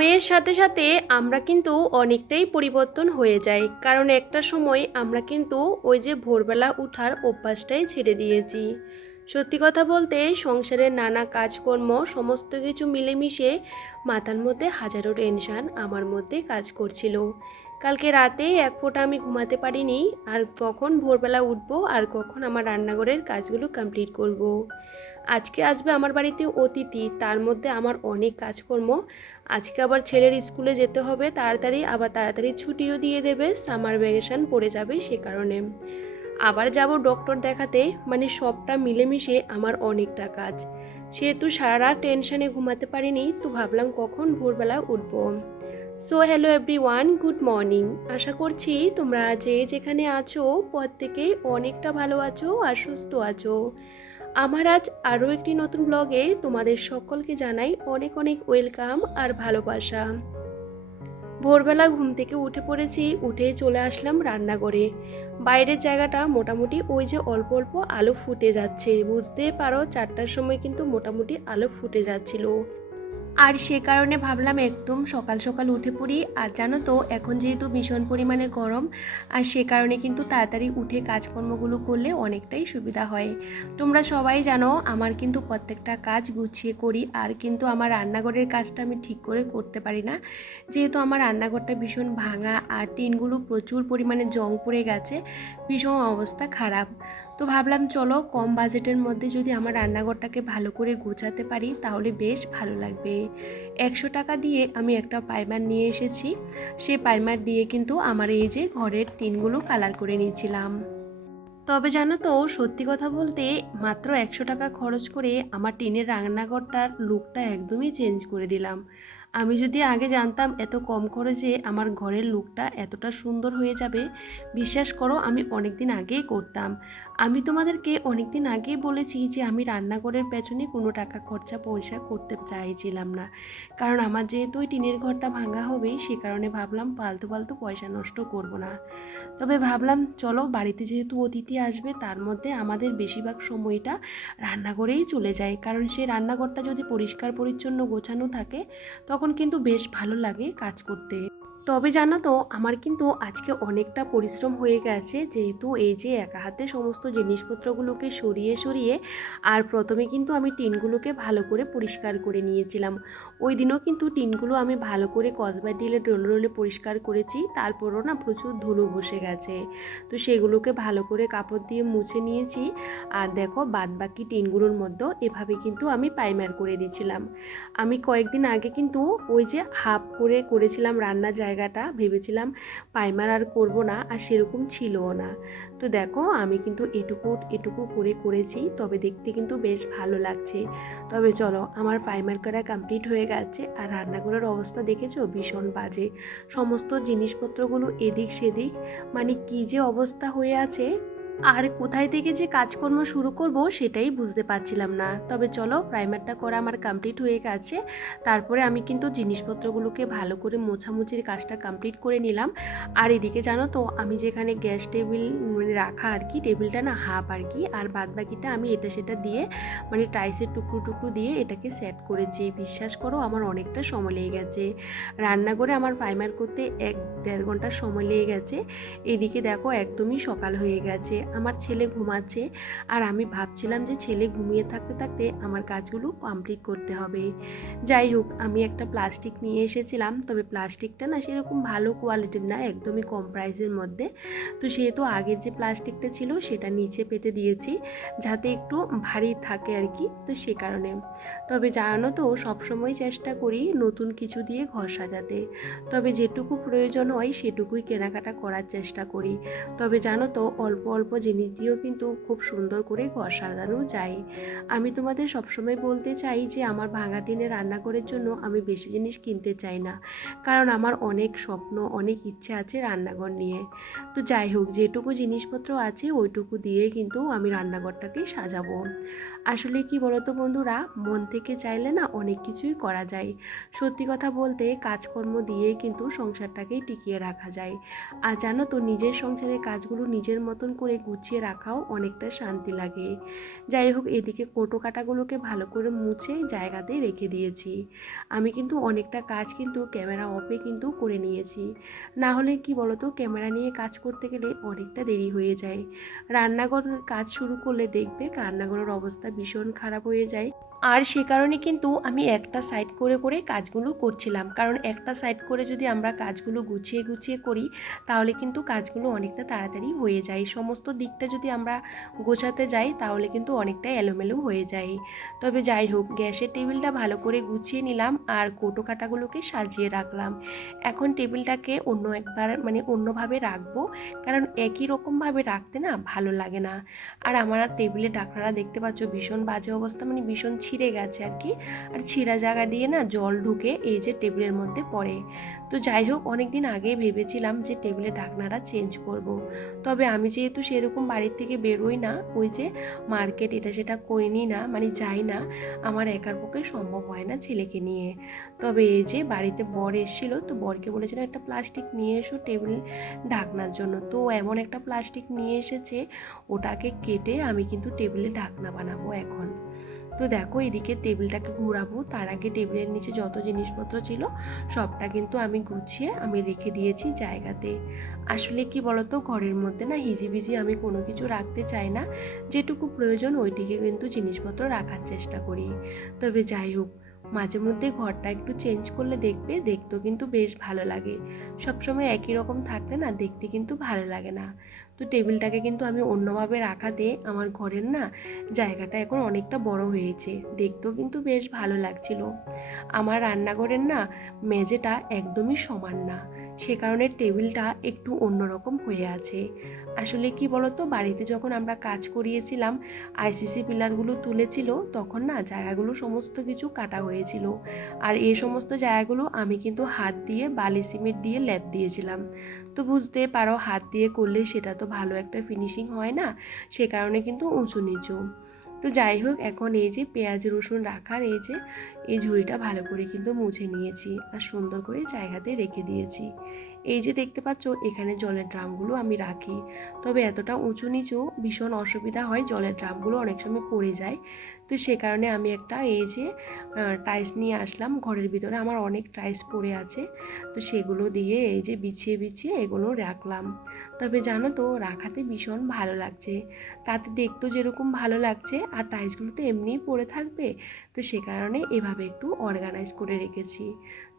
সময়ের সাথে সাথে আমরা কিন্তু অনেকটাই পরিবর্তন হয়ে যাই, কারণ একটা সময় আমরা কিন্তু ওই যে ভোরবেলা উঠার অভ্যাসটাই ছেড়ে দিয়েছি। সত্যি কথা বলতে সংসারের নানা কাজকর্ম সমস্ত কিছু মিলেমিশে মাথার মধ্যে হাজারো টেনশন আমার মধ্যে কাজ করছিল। কালকে রাতে এক ফোঁটা আমি ঘুমাতে পারিনি, আর কখন ভোরবেলা উঠবো আর কখন আমার রান্নাঘরের কাজগুলো কমপ্লিট করব। আজকে আসবে আমার বাড়িতে অতিথি, তার মধ্যে আমার অনেক কাজকর্ম। আজকে আবার ছেলের স্কুলে যেতে হবে তাড়াতাড়ি, আবার তাড়াতাড়ি ছুটিও দিয়ে দেবে, সামার ভ্যাকেশন পড়ে যাবে সে কারণে। আবার যাব ডক্টর দেখাতে, মানে সবটা মিলেমিশে আমার অনেকটা কাজ। সেহেতু সারা রাত টেনশানে ঘুমাতে পারিনি, তো ভাবলাম কখন ভোরবেলা উঠবো। So hello everyone, good morning. আশা করছি তোমরা যে যেখানে আছো প্রত্যেকেই অনেকটা ভালো আছো আর সুস্থ আছো। আমার আজ আরও একটি নতুন ব্লগে তোমাদের সকলকে জানাই অনেক অনেক ওয়েলকাম আর ভালোবাসা। ভোরবেলা ঘুম থেকে উঠে পড়েছি, উঠেই চলে আসলাম রান্নাঘরে। বাইরের জায়গাটা মোটামুটি ওই যে অল্প অল্প আলো ফুটে যাচ্ছে, বুঝতে পারো 4টার সময় কিন্তু মোটামুটি আলো ফুটে যাচ্ছিল। আর সে কারণে ভাবলাম একদম সকাল সকাল উঠে পড়ি। আর জানো তো এখন যেহেতু ভীষণ পরিমাণে গরম, আর সে কারণে কিন্তু তাড়াতাড়ি উঠে কাজকর্মগুলো করলে অনেকটাই সুবিধা হয়। তোমরা সবাই জানো আমার কিন্তু প্রত্যেকটা কাজ গুছিয়ে করি, আর কিন্তু আমার রান্নাঘরের কাজটা আমি ঠিক করে করতে পারি না, যেহেতু আমার রান্নাঘরটা ভীষণ ভাঙা আর টিনগুলো প্রচুর পরিমাণে জং পড়ে গেছে, ভীষণ অবস্থা খারাপ। তো ভাবলাম চলো কম বাজেটের মধ্যে যদি আমার রান্নাঘরটাকে ভালো করে গোছাতে পারি তাহলে বেশ ভালো লাগবে। 100 টাকা দিয়ে আমি একটা পাইমার নিয়ে এসেছি, সেই পাইমার দিয়ে কিন্তু আমার এই যে ঘরের টিনগুলো কালার করে নিয়েছিলাম। তবে জানো তো সত্যি কথা বলতে মাত্র 100 টাকা খরচ করে আমার টিনের রান্নাঘরটার লুকটা একদমই চেঞ্জ করে দিলাম। আমি যদি আগে জানতাম এত কম খরচে আমার ঘরের লুকটা এতটা সুন্দর হয়ে যাবে, বিশ্বাস করো আমি অনেক দিন আগেই করতাম। আমি তোমাদেরকে অনেক দিন আগেই বলেছি যে আমি রান্নাঘরের পেছনে কোনো টাকা খরচা পয়সা করতে চাইছিলাম না, কারণ আমার যেহেতু ওই টিনের ঘরটা ভাঙা হবেই সে কারণে ভাবলাম ফালতু ফালতু পয়সা নষ্ট করব না। তবে ভাবলাম চলো বাড়িতে যেহেতু অতিথি আসবে তার মধ্যে আমাদের বেশিরভাগ সময়টা রান্নাঘরেই চলে যায়, কারণ সেই রান্নাঘরটা যদি পরিষ্কার পরিচ্ছন্ন গোছানো থাকে তখন কিন্তু বেশ ভালো লাগে কাজ করতে। তবে জানো তো আমার কিন্তু আজকে অনেকটা পরিশ্রম হয়ে গেছে, যেহেতু এই যে একা হাতে সমস্ত জিনিসপত্রগুলোকে সরিয়ে সরিয়ে আর প্রথমে কিন্তু আমি টিনগুলোকে ভালো করে পরিষ্কার করে নিয়েছিলাম। ওই দিনও কিন্তু টিনগুলো আমি ভালো করে কসবা ঢেলে রোলে রোলে পরিষ্কার করেছি, তারপরও না প্রচুর ধুলো বসে গেছে, তো সেগুলোকে ভালো করে কাপড় দিয়ে মুছে নিয়েছি। আর দেখো বাদ বাকি টিনগুলোর মধ্যেও এভাবে কিন্তু আমি পাইমার করে দিয়েছিলাম। আমি কয়েকদিন আগে কিন্তু ওই যে হাফ করে করেছিলাম রান্নার জায়গাটা, ভেবেছিলাম পাইমার আর করব না, আর সেরকম ছিলও না। তো দেখো আমি কিন্তু এটুকু এটুকু করে করেছি, তবে দেখতে কিন্তু বেশ ভালো লাগছে। তবে চলো আমার পাইমার করা কমপ্লিট হয়ে গেছে, আর রান্নাঘরের অবস্থা দেখেছো ভীষণ বাজে, সমস্ত জিনিসপত্রগুলো এদিক সেদিক, মানে কী যে অবস্থা হয়ে আছে। আর কোথায় থেকে যে কাজকর্ম শুরু করব সেটাই বুঝতে পারছিলাম না। তবে চলো প্রাইমারটা করা আমার কমপ্লিট হয়ে গেছে, তারপরে আমি কিন্তু জিনিসপত্রগুলোকে ভালো করে মোছামুছির কাজটা কমপ্লিট করে নিলাম। আর এদিকে জানো তো আমি যেখানে গ্যাস টেবিল মানে রাখা আর কি, টেবিলটা না হাফ আর কি, আর বাদ বাকিটা আমি এটা সেটা দিয়ে মানে টাইসের টুকরো টুকরো দিয়ে এটাকে সেট করেছি। বিশ্বাস করো আমার অনেকটা সময় লেগে গেছে রান্নাঘরে আমার প্রাইমার করতে, 1-1.5 ঘন্টার সময় লেগে গেছে। এদিকে দেখো একদমই সকাল হয়ে গেছে, আমার ছেলে ঘুমাচ্ছে, আর আমি ভাবছিলাম যে ছেলে ঘুমিয়ে থাকতে থাকতে আমার কাজগুলো কমপ্লিট করতে হবে। যাই হোক আমি একটা প্লাস্টিক নিয়ে এসেছিলাম, তবে প্লাস্টিকটা না সেরকম ভালো কোয়ালিটির না, একদমই কম প্রাইসের মধ্যে। তো সেহেতু আগের যে প্লাস্টিকটা ছিল সেটা নিচে পেতে দিয়েছি যাতে একটু ভারী থাকে আর কি, তো সে কারণে। তবে জানো তো সবসময় চেষ্টা করি নতুন কিছু দিয়ে ঘর সাজাতে, তবে যেটুকু প্রয়োজন হয় সেটুকুই কেনাকাটা করার চেষ্টা করি। তবে জানো তো অল্প অল্প জিনিস দিয়েও কিন্তু খুব সুন্দর করে ঘর সাজানো যায়। আমি তোমাদের সবসময় বলতে চাই যে আমার ভাঙা টিনে রান্নাঘরের জন্য আমি বেশি জিনিস কিনতে চাই না, কারণ আমার অনেক স্বপ্ন অনেক ইচ্ছে আছে রান্নাঘর নিয়ে। তো যাই হোক যেটুকু জিনিসপত্র আছে ওইটুকু দিয়ে কিন্তু আমি রান্নাঘরটাকে সাজাবো। আসলে কি বলতো বন্ধুরা, মন থেকে চাইলে না অনেক কিছুই করা যায়। সত্যি কথা বলতে কাজকর্ম দিয়ে কিন্তু সংসারটাকেই টিকিয়ে রাখা যায়। আর জানো তো নিজের সংসারের কাজগুলো নিজের মতন করে গুছিয়ে রাখাও অনেকটা শান্তি লাগে। যাই হোক, এদিকে কোটো কাটাগুলোকে ভালো করে মুছে জায়গাতে রেখে দিয়েছি। আমি কিন্তু অনেকটা কাজ কিন্তু ক্যামেরা অফে কিন্তু করে নিয়েছি, না হলে কি বলতো, ক্যামেরা নিয়ে কাজ করতে গেলে অনেকটা দেরি হয়ে যায়। রান্নাঘরের কাজ শুরু করলে দেখবে রান্নাঘরের অবস্থা ভীষণ খারাপ হয়ে যায়। আর সে কারণে কিন্তু আমি একটা সাইড করে করে কাজগুলো করছিলাম, কারণ একটা সাইড করে যদি আমরা কাজগুলো গুছিয়ে গুছিয়ে করি তাহলে কিন্তু কাজগুলো অনেকটা তাড়াতাড়ি হয়ে যায়। সমস্ত দিকটা যদি আমরা গোছাতে যাই তাহলে কিন্তু অনেকটাই এলোমেলো হয়ে যায়। তবে যাই হোক, গ্যাসের টেবিলটা ভালো করে গুছিয়ে নিলাম আর কোটো কাটাগুলোকে সাজিয়ে রাখলাম। এখন টেবিলটাকে অন্যভাবে রাখবো, কারণ একই রকমভাবে রাখতে না ভালো লাগে না। আর আমার টেবিলের ঢাকনাটা দেখতে পাচ্ছ ভীষণ বাজে অবস্থা, ভীষণ ছিঁড়ে গেছে আর কি। আর ছিঁড়া জায়গা দিয়ে না জল ঢুকে এই যে টেবিলের মধ্যে পড়ে। তো যাই হোক, অনেক দিন আগেই ভেবেছিলাম যে টেবিলের ঢাকনাটা চেঞ্জ করব। তবে আমি যেহেতু সেরকম বাড়ির থেকে বেরোই না, ওই যে মার্কেট এটা সেটা করিনি না, যাই না, আমার একার পক্ষে সম্ভব হয় না ছেলেকে নিয়ে। তবে এই যে বাড়িতে বর এসেছিলো, তো বরকে বলেছিলাম একটা প্লাস্টিক নিয়ে এসো টেবিল ঢাকনার জন্য। তো এমন একটা প্লাস্টিক নিয়ে এসেছে, ওটাকে কেটে আমি কিন্তু টেবিলে ঢাকনা বানাবো এখন। তো দেখো, এদিকে টেবিলটাকে ঘোরাবো, তার আগে টেবিলের নিচে যত জিনিসপত্র ছিল সবটা কিন্তু আমি গুছিয়ে রেখে দিয়েছি জায়গাতে। আসলে কি বলতো, ঘরের মধ্যে না হিজিবিজি আমি কোনো কিছু রাখতে চাই না, যেটুকু প্রয়োজন ওইটিকে কিন্তু জিনিসপত্র রাখার চেষ্টা করি। তবে যাই হোক, মাঝে মধ্যে ঘরটা একটু চেঞ্জ করলে দেখবে দেখতেও কিন্তু বেশ ভালো লাগে। সবসময় একই রকম থাকলে না দেখতে কিন্তু ভালো লাগে না। তো টেবিলটাকে কিন্তু আমি অন্যভাবে রাখাতে আমার ঘরের না জায়গাটা এখন অনেকটা বড় হয়েছে, দেখতেও কিন্তু বেশ ভালো লাগছিল। আমার রান্নাঘরের না মেঝেটা একদমই সমান না, সে কারণে টেবিলটা একটু অন্যরকম হয়ে আছে। আসলে কি বলতো, বাড়িতে যখন আমরা কাজ করিয়েছিলাম, আইসিসি পিলারগুলো তুলেছিল, তখন না জায়গাগুলো সমস্ত কিছু কাটা হয়েছিল। আর এই সমস্ত জায়গাগুলো আমি কিন্তু হাত দিয়ে বালি সিমেন্ট দিয়ে লেপ দিয়েছিলাম। তো বুঝতে পারো, হাত দিয়ে করলে সেটা তো ভালো একটা ফিনিশিং হয় না, সে কারণে কিন্তু উঁচু নিচু। তো যাই হোক, এখন এই যে পেঁয়াজ রসুন রাখার এই ঝুড়িটা ভালো করে কিন্তু মুছে নিয়েছি আর সুন্দর করে জায়গাতে রেখে দিয়েছি। এই যে দেখতে পাচ্ছ, এখানে জলের ড্রামগুলো আমি রাখি। তবে এতটা উঁচু নিচু ভীষণ অসুবিধা হয়, জলের ড্রামগুলো অনেক সময় পড়ে যায়। তো সে কারণে আমি একটা এই যে টাইলস নিয়ে আসলাম, ঘরের ভিতরে আমার অনেক টাইলস পড়ে আছে, তো সেগুলো দিয়ে এই যে বিছিয়ে বিছিয়ে এগুলো রাখলাম। তবে জানো তো, রাখাতে ভীষণ ভালো লাগছে, তাতে দেখতেও যেরকম ভালো লাগছে, আর টাইলসগুলো তো এমনিই পড়ে থাকবে, তো সে কারণে এভাবে একটু অর্গানাইজ করে রেখেছি।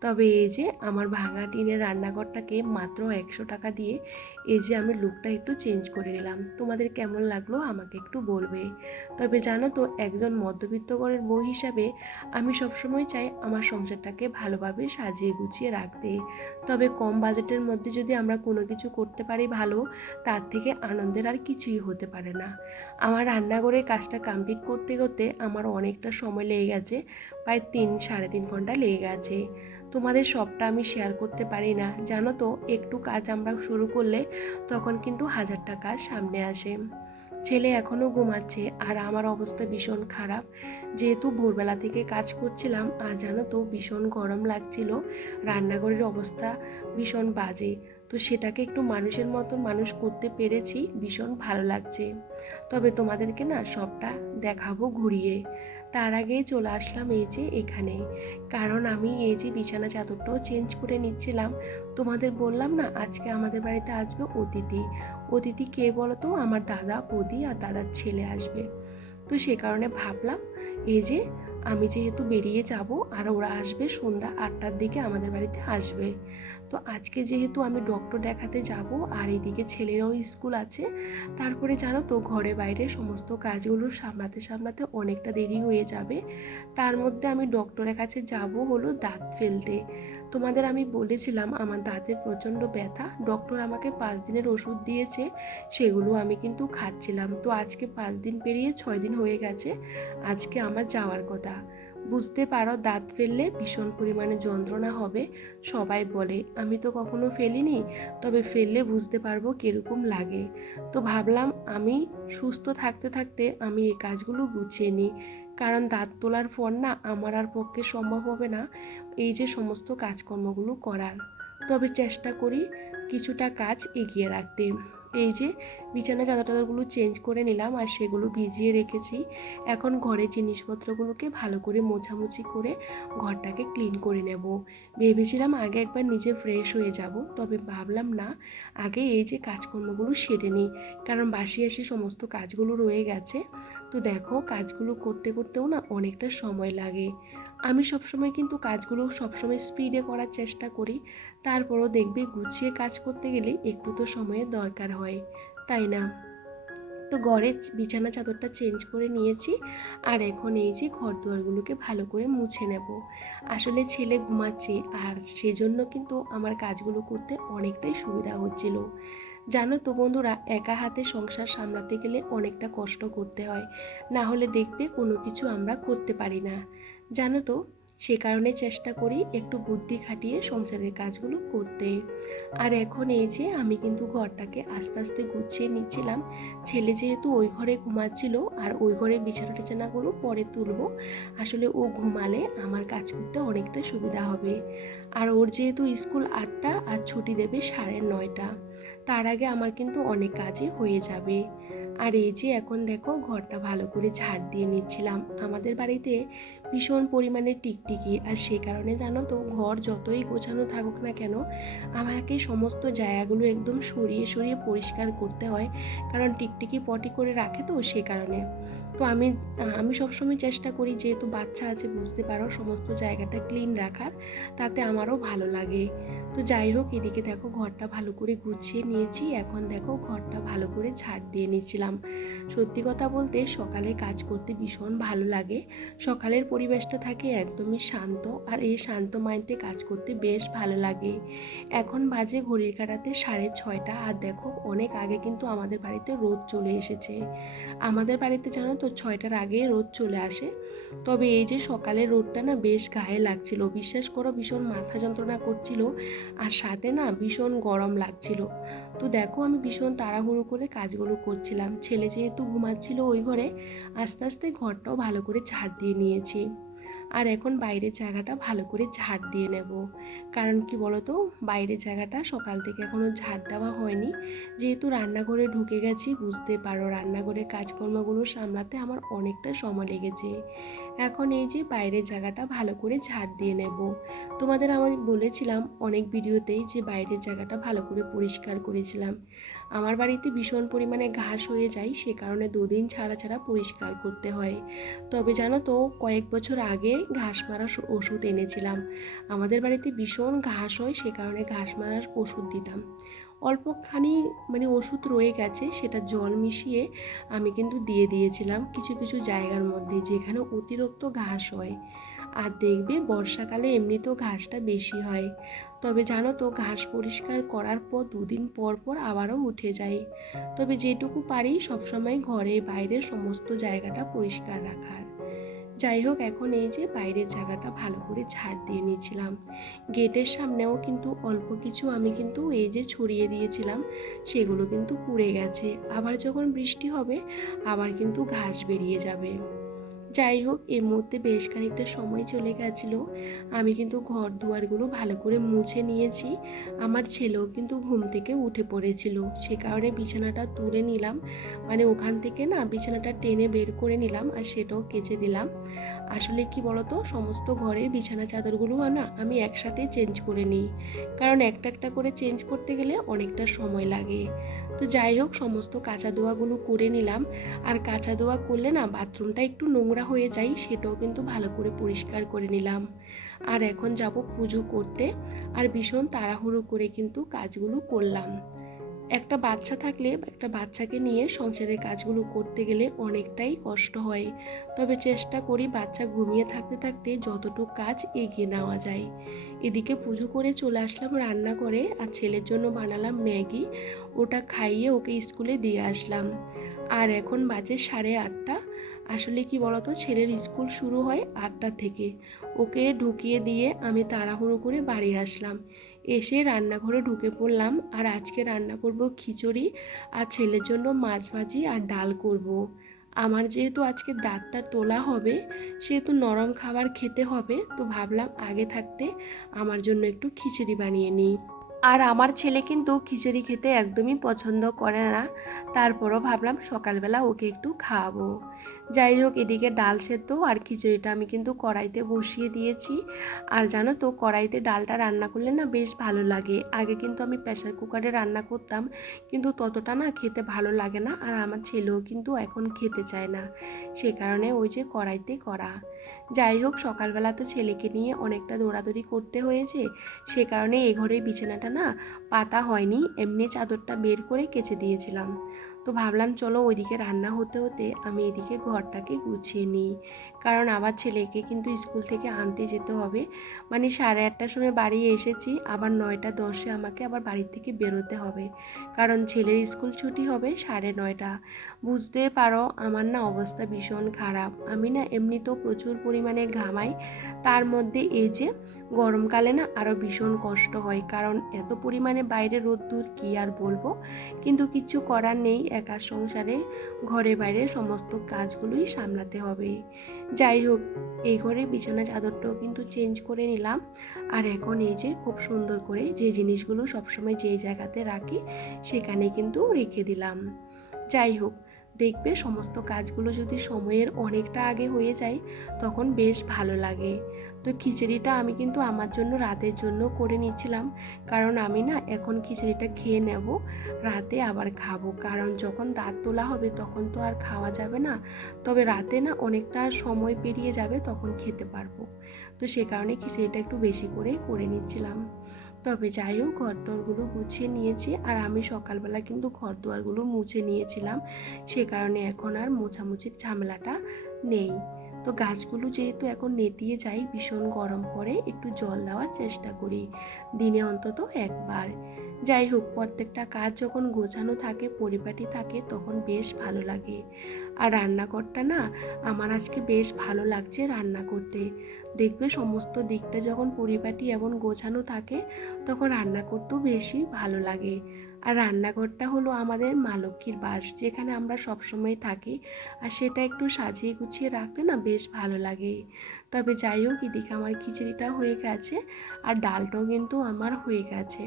তবে এই যে আমার ভাঙা টিনের রান্নাঘরটাকে মাত্র 100 টাকা দিয়ে এই যে আমি লুকটা একটু চেঞ্জ করে নিলাম। তোমাদের কেমন লাগলো আমাকে একটু বলবে। তবে জানো তো, একজন মধ্যবিত্ত ঘরের বউ হিসাবে আমি সবসময় চাই আমার সংসারটাকে ভালোভাবে সাজিয়ে গুছিয়ে রাখতে। তবে কম বাজেটের মধ্যে যদি আমরা কোনো কিছু করতে পারি ভালো, তার থেকে আনন্দের আর কিছুই হতে পারে না। আমার রান্নাঘরের কাজটা কমপ্লিট করতে করতে আমার অনেকটা সময় লেগে গেছে, প্রায় 3-3.5 ঘন্টা লেগে গেছে। তোমাদের সবটা আমি শেয়ার করতে পারি না, জানো তো, একটু কাজ আমরা শুরু করলে তখন কিন্তু হাজারটা কাজ সামনে আসে। ছেলে এখনও ঘুমাচ্ছে আর আমার অবস্থা ভীষণ খারাপ, যেহেতু ভোরবেলা থেকে কাজ করছিলাম, আর জানো তো ভীষণ গরম লাগছিল, রান্নাঘরের অবস্থা ভীষণ বাজে। তো সেটাকে একটু মানুষের মতো মানুষ করতে পেরেছি, ভীষণ ভালো লাগছে। তবে তোমাদেরকে না সবটা দেখাবো ঘুরিয়ে। তার আগেই চলে আসলাম এই যে এখানে, কারণ আমি এই যে বিছানা চাদরটাও চেঞ্জ করে নিচ্ছিলাম। তোমাদের বললাম না আজকে আমাদের বাড়িতে আসবে অতিথি। অতিথি কে বলো তো, আমার দাদা বৌদি আর দাদার ছেলে আসবে। তো সে কারণে ভাবলাম এই যে আমি যেহেতু বেরিয়ে যাব আর ওরা আসবে সন্ধ্যা 8টার দিকে আমাদের বাড়িতে আসবে, তো আজকে যেহেতু আমি ডক্টর দেখাতে যাব আর এদিকে ছেলেরও স্কুল আছে, তারপরে জানো তো ঘরে বাইরে সমস্ত কাজগুলো সামলাতে সামলাতে অনেকটা দেরি হয়ে যাবে। তার মধ্যে আমি ডক্টরের কাছে যাব হলো দাঁত ফেলতে। তোমাদের আমি বলেছিলাম আমার দাঁতের প্রচণ্ড ব্যথা, ডক্টর আমাকে 5 দিনের ওষুধ দিয়েছে, সেগুলো আমি কিন্তু খাচ্ছিলাম। তো আজকে 5 দিন পেরিয়ে 6 দিন হয়ে গেছে, আজকে আমার যাওয়ার কথা। বুঝতে পারো, দাঁত ফেললে ভীষণ পরিমাণে যন্ত্রণা হবে, সবাই বলে, আমি তো কখনো ফেলিনি, তবে ফেললে বুঝতে পারবো কীরকম লাগে। তো ভাবলাম আমি সুস্থ থাকতে থাকতে আমি এই কাজগুলো গুছিয়ে নিই, কারণ দাঁত তোলার পর না আমার আর পক্ষে সম্ভব হবে না এই যে সমস্ত কাজকর্মগুলো করার। তবে চেষ্টা করি কিছুটা কাজ এগিয়ে রাখতে। এই যে বিছানা চাদরগুলো চেঞ্জ করে নিলাম আর সেগুলো ভিজিয়ে রেখেছি। এখন ঘরের জিনিসপত্রগুলোকে ভালো করে মোছামুছি করে ঘরটাকে ক্লিন করে নেব। ভেবেছিলাম আগে একবার নিজে ফ্রেশ হয়ে যাব, তবে ভাবলাম না, আগে এই যে কাজকর্মগুলো সেরে নিই, কারণ বাসি আসি সমস্ত কাজগুলো রয়ে গেছে। তো দেখো, কাজগুলো করতে করতেও না অনেকটা সময় লাগে। আমি সবসময় কিন্তু কাজগুলো সবসময় স্পিডে করার চেষ্টা করি, তারপরও দেখবে গুছিয়ে কাজ করতে গেলে একটু তো সময়ের দরকার হয়, তাই না? তো ঘরের বিছানা চাদরটা চেঞ্জ করে নিয়েছি, আর এখন এই যে ঘর দুয়ারগুলোকে ভালো করে মুছে নেব। আসলে ছেলে ঘুমাচ্ছে, আর সেজন্য কিন্তু আমার কাজগুলো করতে অনেকটাই সুবিধা হচ্ছিল। জানো তো বন্ধুরা, একা হাতে সংসার সামলাতে গেলে অনেকটা কষ্ট করতে হয়, না হলে দেখবে কোনো কিছু আমরা করতে পারি না, জানো তো। সে কারণে চেষ্টা করি একটু বুদ্ধি খাটিয়ে সংসারের কাজগুলো করতে। আর এখন এই যে আমি কিন্তু ঘরটাকে আস্তে আস্তে গুছিয়ে নিচ্ছিলাম। ছেলে যেহেতু ওই ঘরে ঘুমাচ্ছিল, আর ওই ঘরে বিছানা টিছানাগুলো পরে তুলবো। আসলে ও ঘুমালে আমার কাজ করতে অনেকটা সুবিধা হবে। আর ওর যেহেতু স্কুল 8টা আর ছুটি দেবে 9:30, তার আগে আমার কিন্তু অনেক কাজই হয়ে যাবে। আর এই যে এখন দেখো, ঘরটা ভালো করে ঝাড় দিয়ে নিচ্ছিলাম। আমাদের বাড়িতে ভীষণ পরিমাণে টিকটিকি, আর সে কারণে জানো তো, ঘর যতই গোছানো থাকুক না কেন, আমাকে সমস্ত জায়গাগুলো একদম সরিয়ে সরিয়ে পরিষ্কার করতে হয়, কারণ টিকটিকি পটি করে রাখে, তো সে কারণে। তো আমি সবসময় চেষ্টা করি, যেহেতু বাচ্চা আছে বুঝতে পারো, সমস্ত জায়গাটা ক্লিন রাখার, তাতে আমারও ভালো লাগে। তো যাই হোক, এদিকে দেখো ঘরটা ভালো করে গুছিয়ে নিয়েছি। এখন দেখো ঘরটা ভালো করে ঝাড় দিয়ে নিচ্ছিলাম। সত্যি কথা বলতে সকালে কাজ করতে ভীষণ ভালো লাগে। সকালের পরিবেশটা থাকে একদমই শান্ত, আর এই শান্ত মাইন্ডে কাজ করতে বেশ ভালো লাগে। এখন বাজে ঘড়ির কাঁটাতে 6:30, আর দেখো অনেক আগে কিন্তু আমাদের বাড়িতে রোদ চলে এসেছে। আমাদের বাড়িতে জানো তো 6টার আগে রোদ চলে আসে। তবে এই যে সকালের রোদটা না বেশ গায়ে লাগছিল, বিশ্বাস করো, ভীষণ মাথা যন্ত্রণা করছিল, আর সাথে না ভীষণ গরম লাগছিল। তো দেখো, আমি ভীষণ তাড়াহুড়ো করে কাজগুলো করছিলাম। ছেলে যেহেতু ঘুমাচ্ছিল ওই ঘরে, আস্তে আস্তে ঘরটাও ভালো করে ঝাড় দিয়ে নিয়েছি। আর এখন বাইরের জায়গাটা ভালো করে ঝাড় দিয়ে নেব। কারণ কি বলতো, বাইরের জায়গাটা সকাল থেকে এখনও ঝাড় দেওয়া হয়নি। যেহেতু রান্নাঘরে ঢুকে গেছি, বুঝতে পারো রান্নাঘরের কাজকর্মগুলো সামলাতে আমার অনেকটা সময় লেগেছে। এখন এই যে বাইরের জায়গাটা ভালো করে ঝাড় দিয়ে নেব। তোমাদের আমি বলেছিলাম অনেক ভিডিওতেই যে বাইরের জায়গাটা ভালো করে পরিষ্কার করেছিলাম। আমার বাড়িতে ভীষণ পরিমাণে ঘাস হয়ে যায়, সে কারণে 2 দিন ছাড়া ছাড়া পরিষ্কার করতে হয়। তবে জানো তো, কয়েক বছর আগে ঘাস মারার ওষুধ এনেছিলাম। আমাদের বাড়িতে ভীষণ ঘাস হয়, সে কারণে ঘাস মারার ওষুধ দিতাম। অল্পখানি ওষুধ রয়ে গেছে, সেটা জল মিশিয়ে আমি কিন্তু দিয়ে দিয়েছিলাম কিছু কিছু জায়গার মধ্যে যেখানে অতিরিক্ত ঘাস হয়। আর দেখবে বর্ষাকালে এমনিতেও ঘাসটা বেশি হয়। তবে জানো তো, ঘাস পরিষ্কার করার পর 2 দিন পর পর আবারও উঠে যায়। তবে যেটুকু পারি সবসময় ঘরে বাইরে সমস্ত জায়গাটা পরিষ্কার রাখার। যাই হোক, এখন এই যে বাইরের জায়গাটা ভালো করে ঝাড় দিয়ে নিয়েছিলাম। গেটের সামনেও কিন্তু অল্প কিছু আমি কিন্তু এই যে ছড়িয়ে দিয়েছিলাম, সেগুলো কিন্তু পুড়ে গেছে। আবার যখন বৃষ্টি হবে, আবার কিন্তু ঘাস বেরিয়ে যাবে। যাই হোক, এর মধ্যে বেশ খানিকটা সময় চলে গেছিলো। আমি কিন্তু ঘর দুয়ারগুলো ভালো করে মুছে নিয়েছি। আমার ছেলেও কিন্তু ঘুম থেকে উঠে পড়েছিল, সে কারণে বিছানাটা তুলে নিলাম। ওখান থেকে না বিছানাটা টেনে বের করে নিলাম, আর সেটাও কেচে দিলাম। আসলে কি বলতো, সমস্ত ঘরের বিছানা চাদরগুলো না আমি একসাথে চেঞ্জ করে নিই, কারণ একটা একটা করে চেঞ্জ করতে গেলে অনেকটা সময় লাগে। তো যাই হোক, সমস্ত কাঁচা ধোয়াগুলো করে নিলাম। আর কাঁচা ধোয়া করলে না বাথরুমটা একটু নোংরা হয়ে যায়, সেটাও কিন্তু ভালো করে পরিষ্কার করে নিলাম। আর এখন যাব পুজো করতে, আর ভীষণ তাড়াহুড়ো করে কিন্তু কাজগুলো করলাম। একটা বাচ্চা থাকলে, একটা বাচ্চাকে নিয়ে সংসারের কাজগুলো করতে গেলে অনেকটাই কষ্ট হয়। তবে চেষ্টা করি বাচ্চা ঘুমিয়ে থাকতে থাকতে যতটুকু কাজ এগিয়ে নেওয়া যায়। এদিকে পুজো করে চলে আসলাম রান্নাঘরে, আর ছেলের জন্য বানালাম ম্যাগি। ওটা খাইয়ে ওকে স্কুলে দিয়ে আসলাম। আর এখন বাজে 8:30। আসলে কি বলতো, ছেলের স্কুল শুরু হয় 8টা থেকে। ওকে ঢুকিয়ে দিয়ে আমি তাড়াহুড়ো করে বাড়ি আসলাম। এসে রান্নাঘরে ঢুকে পড়লাম, আর আজকে রান্না করব খিচুড়ি, আর ছেলের জন্য মাছ ভাজি আর ডাল করব। আমার যেহেতু আজকে দাঁতটা তোলা হবে, সেহেতু নরম খাবার খেতে হবে, তো ভাবলাম আগে থাকতে আমার জন্য একটু খিচুড়ি বানিয়ে নিই। আর আমার ছেলে কিন্তু খিচুড়ি খেতে একদমই পছন্দ করে না, তারপরও ভাবলাম সকালবেলা ওকে একটু খাওয়াবো। যাই হোক, এদিকে ডাল সেদ্ধ আর খিচুড়িটা আমি কিন্তু কড়াইতে বসিয়ে দিয়েছি। আর জানো তো, কড়াইতে ডালটা রান্না করলে না বেশ ভালো লাগে। আগে কিন্তু আমি প্রেসার কুকারে রান্না করতাম, কিন্তু ততটা না খেতে ভালো লাগে না, আর আমার ছেলেও কিন্তু এখন খেতে চায় না, সে কারণে ওই যে কড়াইতে করা। যাই হোক, সকালবেলা তো ছেলেকে নিয়ে অনেকটা দৌড়াদৌড়ি করতে হয়েছে, সে কারণে এই ঘরের বিছানাটা না পাতা হয়নি, এমনি চাদরটা বের করে কেচে দিয়েছিলাম। তো ভাবলাম চলো ওইদিকে রান্না হতে হতে আমি এদিকে ঘরটাকে গুছিয়ে নিই, কারণ আমার ছেলেকে কিন্তু স্কুল থেকে আনতে যেতে হবে। মানে 8:30টার সময় বাড়ি এসেছি, আবার 9:10-এ আমাকে আবার বাড়ি থেকে বেরোতে হবে, কারণ ছেলের স্কুল ছুটি হবে 9:30। বুঝতে পারো আমার না অবস্থা ভীষণ খারাপ। আমি না এমনিতেও প্রচুর পরিমাণে ঘামাই, তার মধ্যে এই যে গরমকালে না আরও ভীষণ কষ্ট হয়, কারণ এত পরিমাণে বাইরে রোদ্দুর কী আর বলবো। কিন্তু কিছু করার নেই, একা সংসারে ঘরে বাইরে সমস্ত কাজগুলোই সামলাতে হবে। যাই হোক, এই ঘরে বিছানা চাদরটাও কিন্তু চেঞ্জ করে নিলাম। আর এখন এই যে খুব সুন্দর করে যে জিনিসগুলো সবসময় যেই জায়গাতে রাখি সেখানে কিন্তু রেখে দিলাম। যাই হোক, দেখবে সমস্ত কাজগুলো যদি সময়ের অনেকটা আগে হয়ে যায় তখন বেশ ভালো লাগে। তো খিচুড়িটা আমি কিন্তু আমার জন্য রাতের জন্য করে নিচ্ছিলাম, কারণ আমি না এখন খিচুড়িটা খেয়ে নেব, রাতে আবার খাবো, কারণ যখন দাঁত তোলা হবে তখন তো আর খাওয়া যাবে না। তবে রাতে না অনেকটা সময় পেরিয়ে যাবে, তখন খেতে পারবো। তো সে কারণে খিচুড়িটা একটু বেশি করে নিচ্ছিলাম। তবে যাই হোক, ঘরদোরগুলো গুছিয়ে নিয়েছি, আর আমি সকালবেলা কিন্তু ঘরদোয়ারগুলো মুছে নিয়েছিলাম, সে কারণে এখন আর মোছামুছির ঝামেলাটা নেই। তো গাছগুলো যেহেতু এখন নেতিয়ে যায়, ভীষণ গরম পড়ে, একটু জল দেওয়ার চেষ্টা করি দিনে অন্তত একবার। যাই হোক, প্রত্যেকটা কাজ যখন গোছানো থাকে, পরিপাটি থাকে, তখন বেশ ভালো লাগে। আর রান্নাঘরটা না আমার আজকে বেশ ভালো লাগছে রান্না করতে। দেখবে সমস্ত দিকটা যখন পরিপাটি এবং গোছানো থাকে তখন রান্না করতেও বেশি ভালো লাগে। আর রান্নাঘরটা হলো আমাদের মা লক্ষ্মীর বাস, যেখানে আমরা সবসময় থাকি, আর সেটা একটু সাজিয়ে গুছিয়ে রাখলে না বেশ ভালো লাগে। তবে যাই হোক, এদিকে আমার খিচুড়িটা হয়ে গেছে, আর ডালটাও কিন্তু আমার হয়ে গেছে।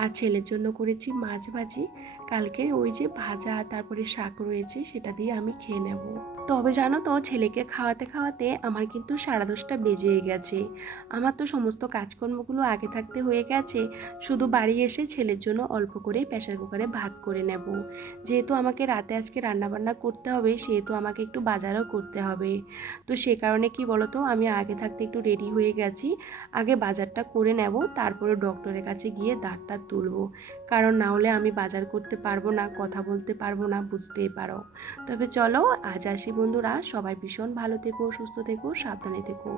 আর ছেলের জন্য করেছি মাছ ভাজি, কালকে ওই যে ভাজা তারপরে শাক রয়েছে, সেটা দিয়ে আমি খেয়ে নেব। তবে জানো তো, ছেলেকে খাওয়াতে খাওয়াতে আমার কিন্তু 10:30 বেজে গেছে। আমার তো সমস্ত কাজকর্মগুলো আগে থাকতে হয়ে গেছে, শুধু বাড়ি এসে ছেলের জন্য অল্প করে প্রেসার কুকারে ভাত করে নেব। যেহেতু আমাকে রাতে আজকে রান্নাবান্না করতে হবে, সেহেতু আমাকে একটু বাজারও করতে হবে। তো সে কারণে কি বলতো, আমি আগে থাকতে একটু রেডি হয়ে গেছি, আগে বাজারটা করে নেব, তারপরে ডক্টরের কাছে গিয়ে দাঁতটা তুলবো, কারণ না হলে আমি বাজার করতে পারবো না, কথা বলতে পারবো না, বুঝতেই পারো। তবে চলো আজ আসি বন্ধুরা, সবাই ভীষণ ভালো থেকো, সুস্থ থেকো, সাবধানে থেকো।